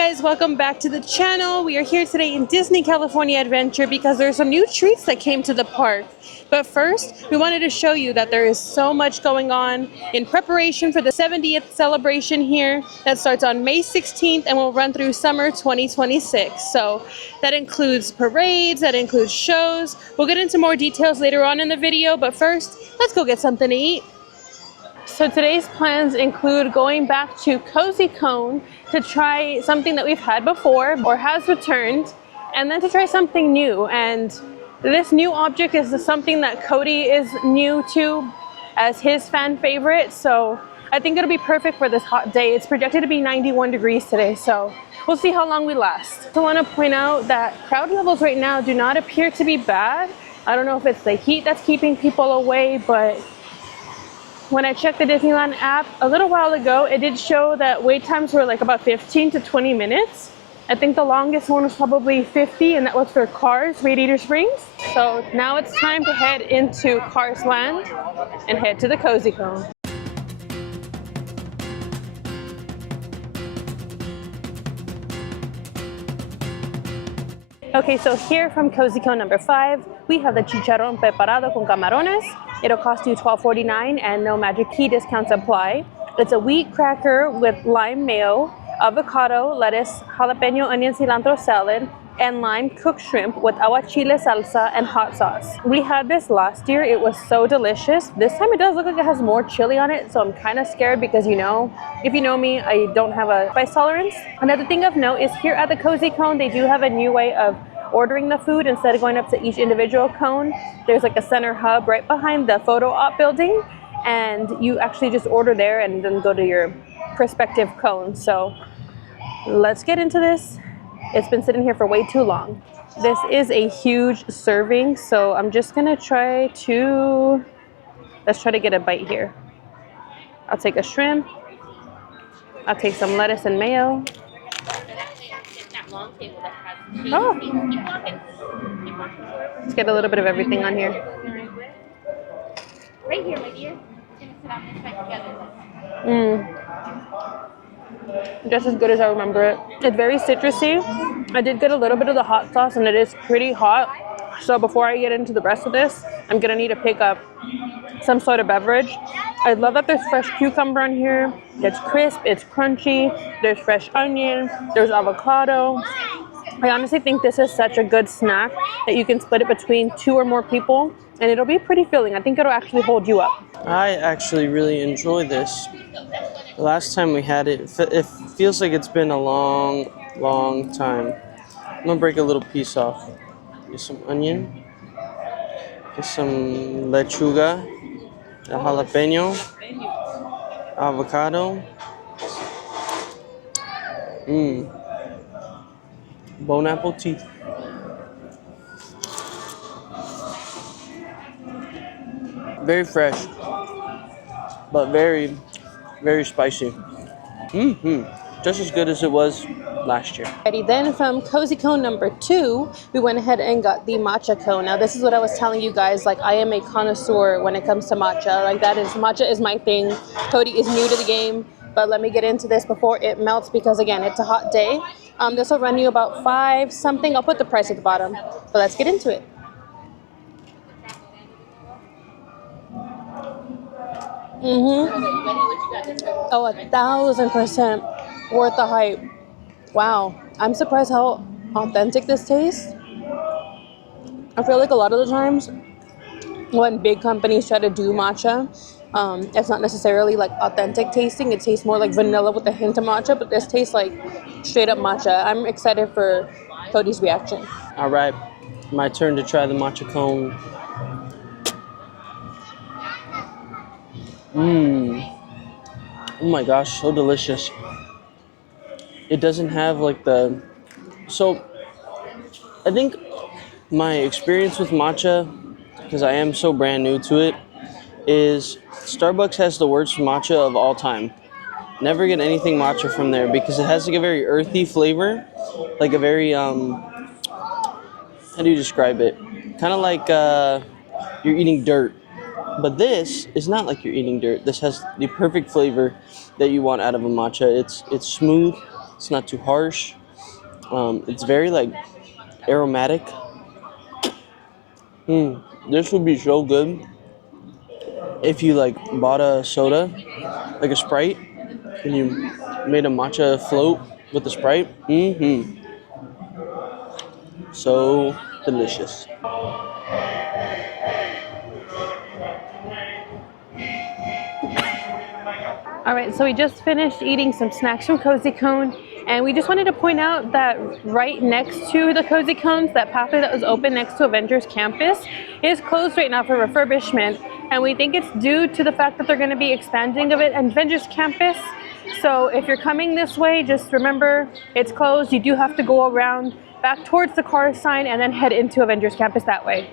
guys, welcome back to the channel. We are here today in Disney California Adventure because there's some new treats that came to the park. But first, we wanted to show you that there is so much going on in preparation for the 70th celebration here that starts on May 16th and will run through summer 2026. So that includes parades, that includes shows. We'll get into more details later on in the video, but first, let's go get something to eat. So today's plans include going back to Cozy Cone to try something that we've had before or has returned, and then to try something new. And this new object is something that Cody is new to as his fan favorite, so I think it'll be perfect for this hot day. It's projected to be 91 degrees today, so we'll see how long we last. I want to point out that crowd levels right now do not appear to be bad. I don't know if it's the heat that's keeping people away, but when I checked the Disneyland app a little while ago, it did show that wait times were like about 15 to 20 minutes. I think the longest one was probably 50, and that was for Cars Radiator Springs. So now it's time to head into Cars Land and head to the Cozy Cone. Okay, so here from Cozy Cone number 5, we have the CHICHARRON PREPARADO con CAMARONES. It'll cost you $12.49 and no Magic Key discounts apply. It's a wheat cracker with lime mayo, avocado, lettuce, jalapeno, onion, cilantro salad, and lime cooked shrimp with aguachile salsa and hot sauce. We had this last year. It was so delicious. This time it does look like it has more chili on it, so I'm kind of scared because, you know, if you know me, I don't have a spice tolerance. Another thing of note is here at the Cozy Cone, they do have a new way of ordering the food. Instead of going up to each individual cone, there's like a center hub right behind the photo op building, and you actually just order there and then go to your respective cone. So let's get into this. It's been sitting here for way too long. This is a huge serving, so I'm just gonna let's try to get a bite here. I'll take a shrimp, I'll take some lettuce and mayo. Oh, let's get a little bit of everything on here. Right here, my dear. Together. Just as good as I remember it. It's very citrusy. I did get a little bit of the hot sauce, and it is pretty hot. So before I get into the rest of this, I'm gonna need to pick up some sort of beverage. I love that there's fresh cucumber on here. It's crisp, it's crunchy. There's fresh onion, there's avocado. I honestly think this is such a good snack that you can split it between 2 or more people, and it'll be pretty filling. I think it'll actually hold you up. I actually really enjoy this. The last time we had it, it feels like it's been a long time. I'm gonna break a little piece off. Get some onion, get some lechuga, a jalapeno, avocado. Bon appetit. Very fresh, but very spicy. Just as good as it was last year. Alrighty, then from Cozy Cone number 2, we went ahead and got the matcha cone. Now this is what I was telling you guys, like I am a connoisseur when it comes to matcha. Like matcha is my thing. Cody is new to the game, but let me get into this before it melts because again, it's a hot day. This will run you about $5 something. I'll put the price at the bottom, but let's get into it. Oh, 1,000% worth the hype. Wow, I'm surprised how authentic this tastes. I feel like a lot of the times when big companies try to do matcha, it's not necessarily like authentic tasting. It tastes more like vanilla with a hint of matcha, but this tastes like straight up matcha. I'm excited for Cody's reaction. All right, my turn to try the matcha cone. Oh my gosh, so delicious. It doesn't have like so I think my experience with matcha, because I am so brand new to it, is Starbucks has the worst matcha of all time. Never get anything matcha from there because it has like a very earthy flavor, like a very how do you describe it? Kind of like you're eating dirt. But this is not like you're eating dirt. This has the perfect flavor that you want out of a matcha. It's smooth, It's not too harsh. It's very like aromatic. This would be so good if you like bought a soda, like a Sprite, and you made a matcha float with the Sprite. So delicious. All right, so we just finished eating some snacks from Cozy Cone, and we just wanted to point out that right next to the Cozy Cones, that pathway that was open next to Avengers campus is closed right now for refurbishment, and we think it's due to the fact that they're going to be expanding of it Avengers campus. So if you're coming this way, just remember it's closed. You do have to go around back towards the car sign and then head into Avengers campus that way.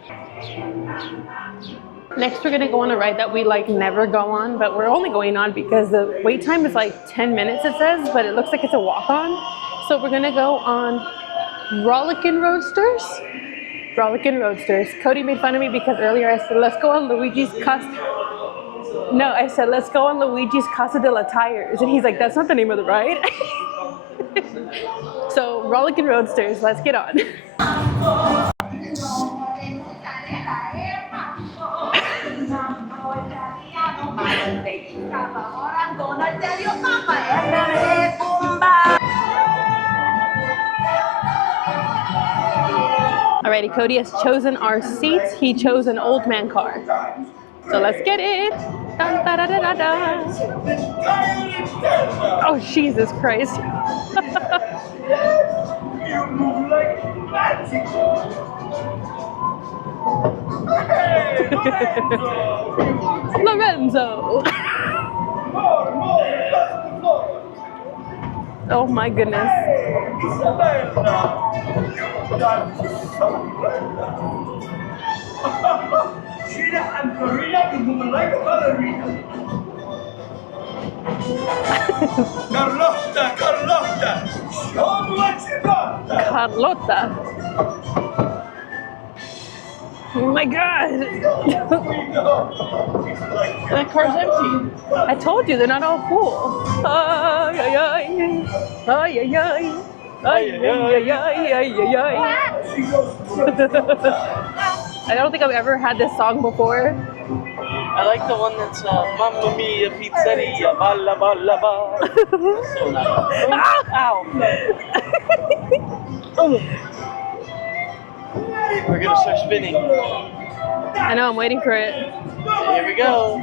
Next, we're gonna go on a ride that we like never go on, but we're only going on because the wait time is like 10 minutes, it says, but it looks like it's a walk-on. So we're gonna go on Rollickin Roadsters. Rollickin Roadsters. Cody made fun of me because earlier I said, let's go on Luigi's Casa. No, I said, let's go on Luigi's Casa de la Tires. And he's like, that's not the name of the ride. So Rollickin Roadsters, let's get on. Alrighty, Cody has chosen our seats. He chose an old man car. So let's get it. Dun, da, da, da, da, da. Oh, Jesus Christ. You move like magic. Hey, Lorenzo. Oh my goodness. Sheila and Karina, you move like a ballerina. Carlotta, Carlotta, show me what you got. Carlotta. Oh my God. That car's empty. I told you, they're not all full. Ay, ay, ay. Ay, ay, ay. Ay, ay, ay, ay, ay, ay. I don't think I've ever had this song before. I like the one that's Mamma Mia Pizzeria, balla balla ba. So nice. Ow. We're gonna start spinning. I know, I'm waiting for it. Here we go.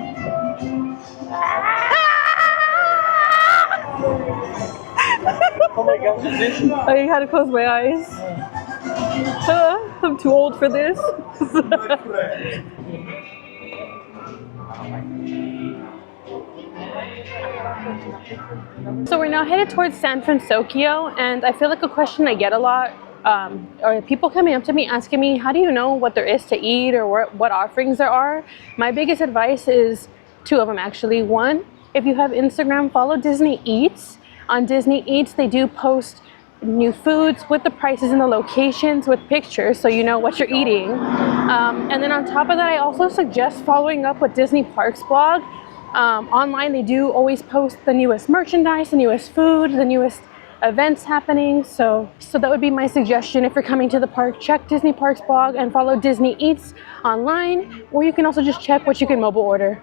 Oh my gosh, is this? I had to close my eyes. I'm too old for this. So we're now headed towards San Fransokyo, and I feel like a question I get a lot, or people coming up to me asking me, how do you know what there is to eat or what offerings there are? My biggest advice is two of them actually. One, if you have Instagram, follow Disney Eats. On Disney Eats, they do post new foods with the prices and the locations with pictures so you know what you're eating. And then on top of that, I also suggest following up with Disney Parks blog. Online, they do always post the newest merchandise, the newest food, the newest events happening. So that would be my suggestion. If you're coming to the park, check Disney Parks blog and follow Disney Eats online, or you can also just check what you can mobile order.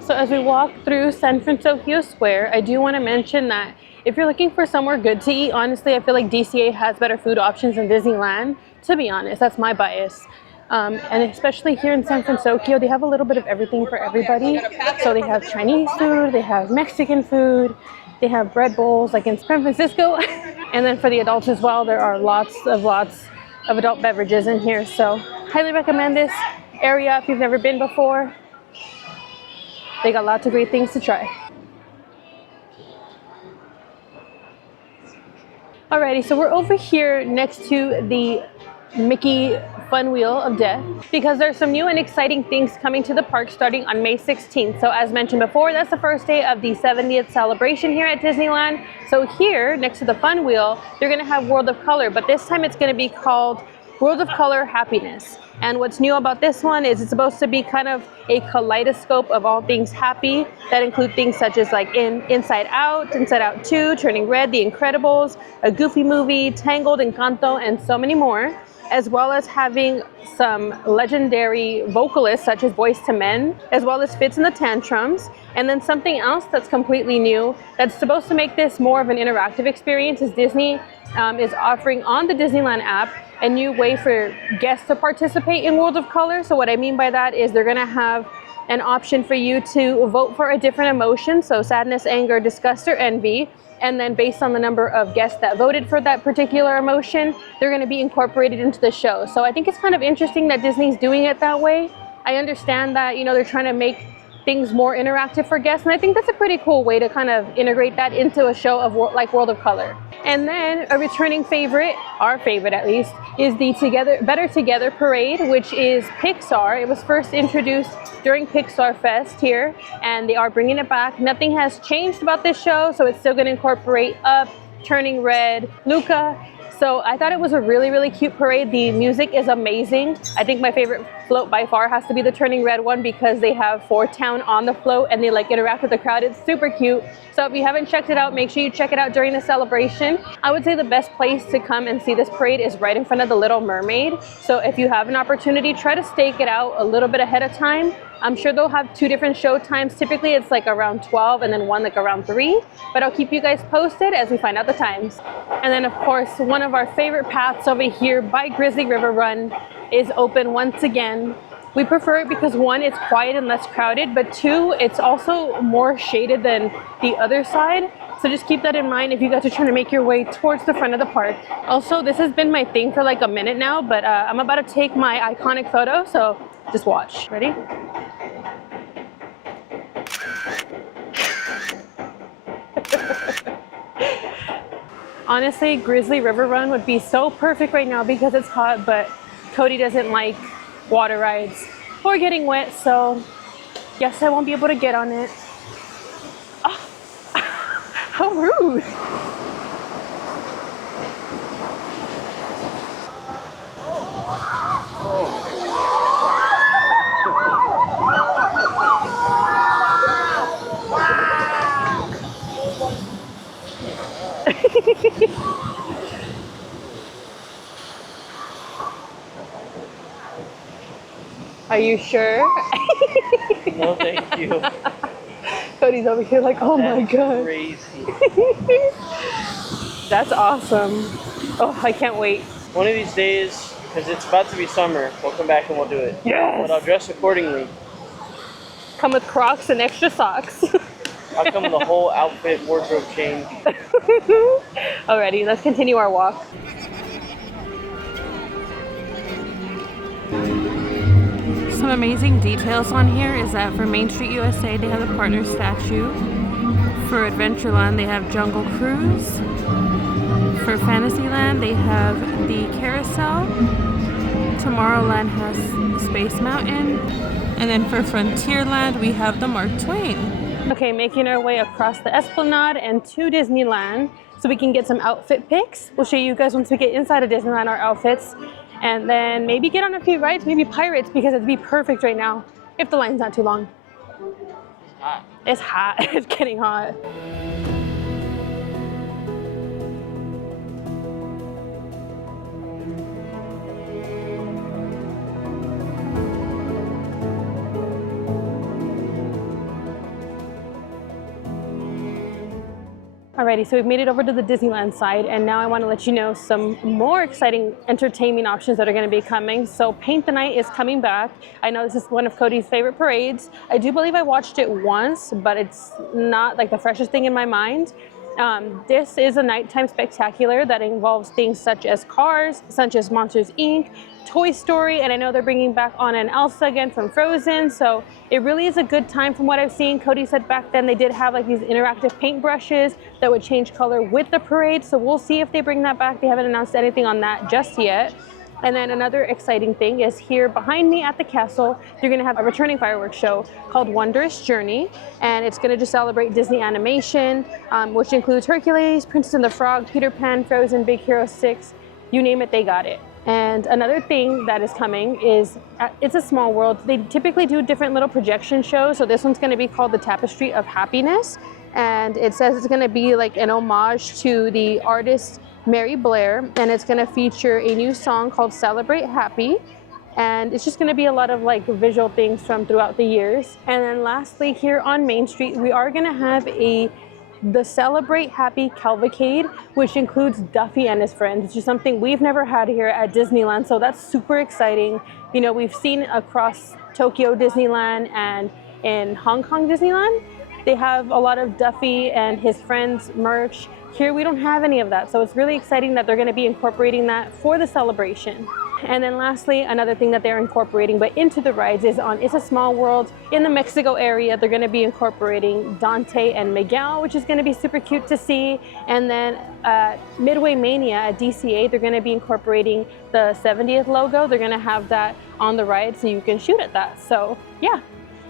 So as we walk through San Fransokyo Square, I do want to mention that if you're looking for somewhere good to eat, honestly, I feel like DCA has better food options than Disneyland. To be honest, that's my bias. And especially here in San Fransokyo, they have a little bit of everything for everybody. So they have Chinese food, they have Mexican food, they have bread bowls like in San Francisco. And then for the adults as well, there are lots of adult beverages in here. So highly recommend this area if you've never been before. They got lots of great things to try. Alrighty, so we're over here next to the Mickey Fun Wheel of Death because there's some new and exciting things coming to the park starting on May 16th. So as mentioned before, that's the first day of the 70th celebration here at Disneyland. So here, next to the Fun Wheel, they're gonna have World of Color, but this time it's gonna be called World of Color Happiness. And what's new about this one is it's supposed to be kind of a kaleidoscope of all things happy that include things such as like Inside Out 2, Turning Red, The Incredibles, A Goofy Movie, Tangled, Encanto, and so many more, as well as having some legendary vocalists such as Boyz II Men, as well as Fitz and the Tantrums. And then something else that's completely new that's supposed to make this more of an interactive experience is Disney is offering on the Disneyland app a new way for guests to participate in World of Color. So what I mean by that is they're gonna have an option for you to vote for a different emotion, so sadness, anger, disgust, or envy. And then based on the number of guests that voted for that particular emotion, they're gonna be incorporated into the show. So I think it's kind of interesting that Disney's doing it that way. I understand that, you know, they're trying to make things more interactive for guests, and I think that's a pretty cool way to kind of integrate that into a show of like World of Color. And then a returning favorite, our favorite at least, is the Better Together Parade, which is Pixar. It was first introduced during Pixar Fest here, and they are bringing it back. Nothing has changed about this show, so it's still going to incorporate Up, Turning Red, Luca. So I thought it was a really, really cute parade. The music is amazing. I think my favorite float by far has to be the Turning Red one because they have 4Town on the float and they like interact with the crowd. It's super cute. So if you haven't checked it out, make sure you check it out during the celebration. I would say the best place to come and see this parade is right in front of the Little Mermaid. So if you have an opportunity, try to stake it out a little bit ahead of time. I'm sure they'll have 2 different show times. Typically it's like around 12 and then one like around 3, but I'll keep you guys posted as we find out the times. And then of course, one of our favorite paths over here by Grizzly River Run is open once again. We prefer it because 1, it's quiet and less crowded, but 2, it's also more shaded than the other side. So just keep that in mind if you guys are trying to make your way towards the front of the park. Also, this has been my thing for like a minute now, but I'm about to take my iconic photo, so just watch. Ready? Honestly, Grizzly River Run would be so perfect right now because it's hot, but Cody doesn't like water rides or getting wet, so guess I won't be able to get on it. Oh, how rude. Are you sure? No, thank you. Cody's over here like, oh my god. Crazy. That's awesome. Oh, I can't wait. One of these days, because it's about to be summer, we'll come back and we'll do it. Yes! But I'll dress accordingly. Come with Crocs and extra socks. I'll come with the whole outfit wardrobe change. Alrighty, let's continue our walk. Some amazing details on here is that for Main Street USA, they have the partner statue. For Adventureland, they have Jungle Cruise. For Fantasyland, they have the carousel. Tomorrowland has Space Mountain. And then for Frontierland, we have the Mark Twain. Okay, making our way across the Esplanade and to Disneyland so we can get some outfit pics. We'll show you guys once we get inside of Disneyland our outfits. And then maybe get on a few rides, maybe Pirates, because it'd be perfect right now if the line's not too long. It's hot. It's hot. It's getting hot. Alrighty, so we've made it over to the Disneyland side, and now I want to let you know some more exciting entertainment options that are going to be coming. So Paint the Night is coming back. I know this is one of Cody's favorite parades. I do believe I watched it once, but it's not like the freshest thing in my mind. This is a nighttime spectacular that involves things such as Cars, such as Monsters, Inc., Toy Story, and I know they're bringing back Anna and Elsa again from Frozen, so it really is a good time from what I've seen. Cody said back then they did have like these interactive paint brushes that would change color with the parade, so we'll see if they bring that back. They haven't announced anything on that just yet. And then another exciting thing is here behind me at the castle, you're gonna have a returning fireworks show called Wondrous Journey, and it's gonna just celebrate Disney animation, which includes Hercules, Princess and the Frog, Peter Pan, Frozen, Big Hero 6, you name it, they got it. And another thing that is coming is, it's a small world. They typically do different little projection shows. So this one's gonna be called the Tapestry of Happiness. And it says it's gonna be like an homage to the artist Mary Blair. And it's gonna feature a new song called Celebrate Happy. And it's just gonna be a lot of like visual things from throughout the years. And then lastly, here on Main Street, we are gonna have the Celebrate Happy Cavalcade, which includes Duffy and his friends, which is something we've never had here at Disneyland. So that's super exciting. You know, we've seen across Tokyo Disneyland and in Hong Kong Disneyland, they have a lot of Duffy and his friends merch. Here we don't have any of that. So it's really exciting that they're gonna be incorporating that for the celebration. And then lastly, another thing that they're incorporating but into the rides is on It's a Small World in the Mexico area. They're going to be incorporating Dante and Miguel, which is going to be super cute to see. And then Midway Mania at DCA, they're going to be incorporating the 70th logo. They're going to have that on the ride so you can shoot at that. So yeah,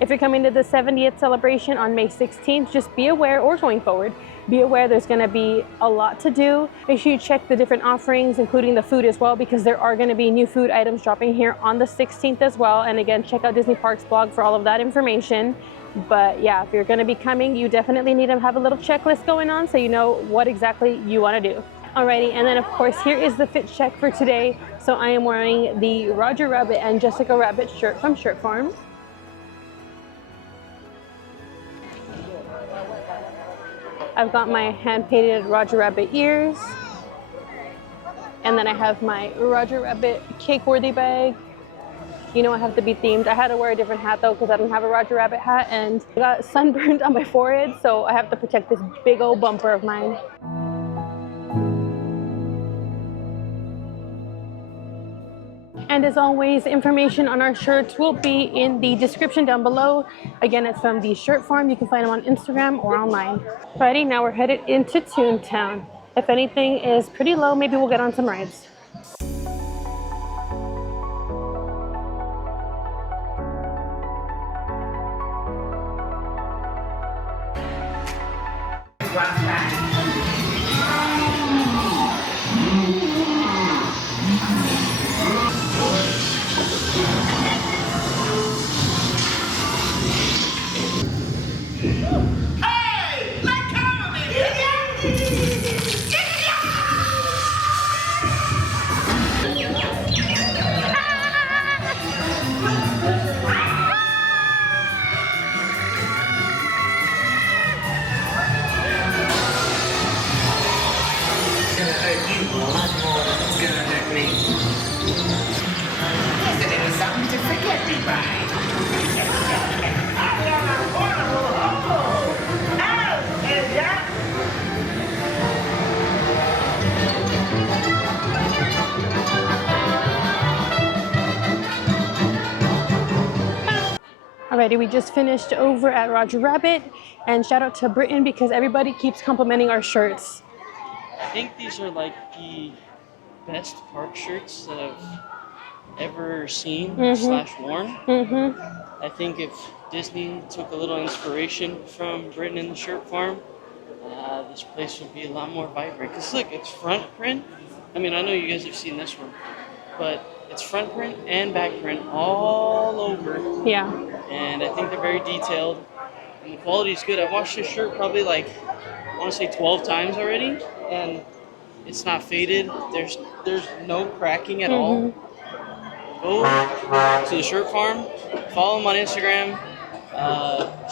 if you're coming to the 70th celebration on May 16th, just be aware, or going forward, be aware there's gonna be a lot to do. Make sure you check the different offerings, including the food as well, because there are gonna be new food items dropping here on the 16th as well. And again, check out Disney Parks blog for all of that information. But yeah, if you're gonna be coming, you definitely need to have a little checklist going on so you know what exactly you wanna do. Alrighty, and then of course, here is the fit check for today. So I am wearing the Roger Rabbit and Jessica Rabbit shirt from Shirt Farm. I've got my hand-painted Roger Rabbit ears. And then I have my Roger Rabbit cake-worthy bag. You know I have to be themed. I had to wear a different hat though because I don't have a Roger Rabbit hat, and I got sunburned on my forehead, so I have to protect this big old bumper of mine. And as always, information on our shirts will be in the description down below. Again, it's from the Shirt Farm. You can find them on Instagram or online. Alrighty, now we're headed into ToonTown. If anything is pretty low, maybe we'll get on some rides. Alrighty, we just finished over at Roger Rabbit, and shout out to Britain because everybody keeps complimenting our shirts. I think these are like the best park shirts that I've ever seen slash worn. I think if Disney took a little inspiration from Britain and the Shirt Farm, this place would be a lot more vibrant. Because look, it's front print. I mean, I know you guys have seen this one, but it's front print and back print all over. Yeah. And I think they're very detailed. And the quality is good. I've washed this shirt probably like, I want to say 12 times already. And it's not faded. There's no cracking at all. Go to the Shirt Farm. Follow them on Instagram.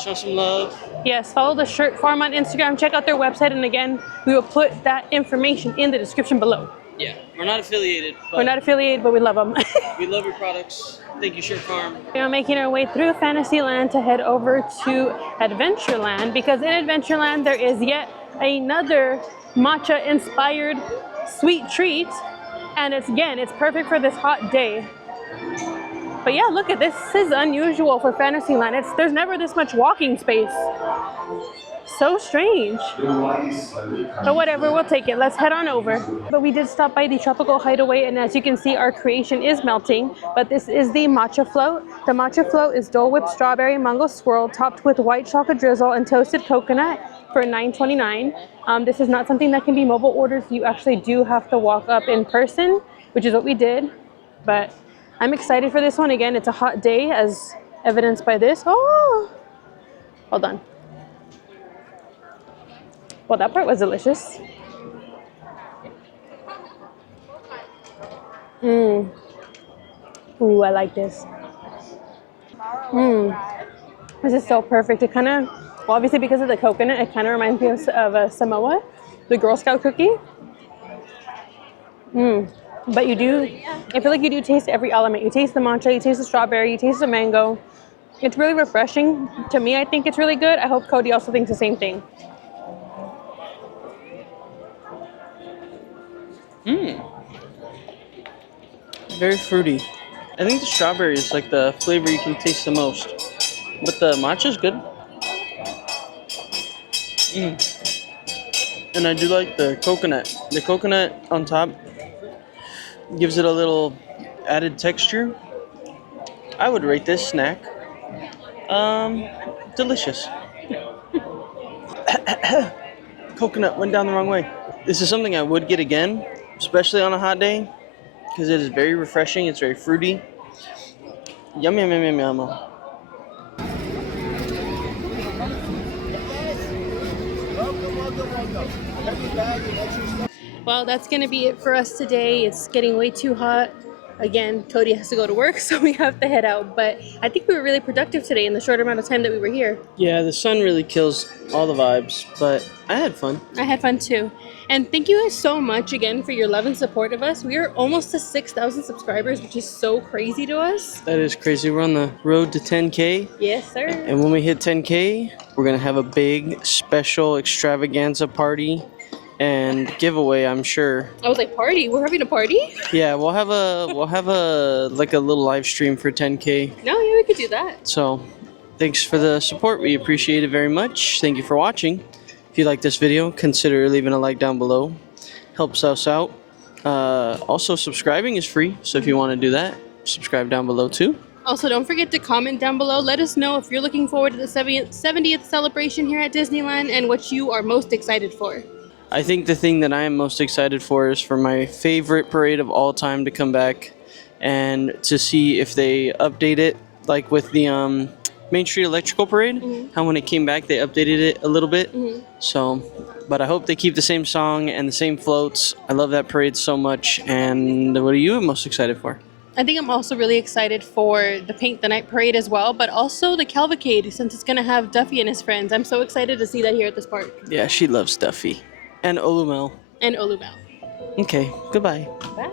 Show some love. Yes, follow the Shirt Farm on Instagram. Check out their website. And again, we will put that information in the description below. Yeah, we're not affiliated. We're not affiliated, but we love them. We love your products. Thank you, Shirt Farm. We are making our way through Fantasyland to head over to Adventureland, because in Adventureland there is yet another matcha-inspired sweet treat, and it's perfect for this hot day. But yeah, look at this. This is unusual for Fantasyland. There's never this much walking space. So strange. But whatever, we'll take it. Let's head on over. But we did stop by the Tropical Hideaway, and as you can see, our creation is melting. But this is the matcha float. The matcha float is Dole Whip strawberry mango swirl topped with white chocolate drizzle and toasted coconut for $9.29. This is not something that can be mobile ordered. So you actually do have to walk up in person. which is what we did. But I'm excited for this one. Again, it's a hot day as evidenced by this. Oh, hold on. Well, that part was delicious. Mmm. Ooh, I like this. Mmm. This is so perfect. It kind of, well, obviously because of the coconut, it kind of reminds me of a Samoa, the Girl Scout cookie. Mmm. But you do, I feel like you do taste every element. You taste the matcha, you taste the strawberry, you taste the mango. It's really refreshing. To me, I think it's really good. I hope Cody also thinks the same thing. Mmm. Very fruity. I think the strawberry is like the flavor you can taste the most. But the matcha is good. Mmm. And I do like the coconut. The coconut on top gives it a little added texture. I would rate this snack delicious. Coconut went down the wrong way. This is something I would get again, especially on a hot day, because it is very refreshing. It's very fruity. Yum, yum, yum, yum, yum. Well, that's going to be it for us today. It's getting way too hot. Again, Cody has to go to work, so we have to head out. But I think we were really productive today in the short amount of time that we were here. Yeah, the sun really kills all the vibes, but I had fun. I had fun too. And thank you guys so much again for your love and support of us. We are almost to 6,000 subscribers, which is so crazy to us. That is crazy. We're on the road to 10K. Yes, sir. And when we hit 10K, we're going to have a big special extravaganza party and giveaway, I'm sure. I was like, party? We're having a party? Yeah, we'll have a like a little live stream for 10K. No, yeah, we could do that. So, thanks for the support. We appreciate it very much. Thank you for watching. If you like this video, consider leaving a like down below. Helps us out. Also, subscribing is free, so if you want to do that, subscribe down below too. Also, don't forget to comment down below. Let us know if you're looking forward to the 70th celebration here at Disneyland and what you are most excited for. I think the thing that I am most excited for is for my favorite parade of all time to come back and to see if they update it, like with the Main Street Electrical Parade, how when it came back they updated it a little bit. So, but I hope they keep the same song and the same floats. I love that parade so much. And what are you most excited for? I think I'm also really excited for the Paint the Night Parade as well, but also the Cavalcade, since it's going to have Duffy and his friends. I'm so excited to see that here at this park. Yeah, she loves Duffy. And Olumel. And Olumel. Okay, goodbye. Bye.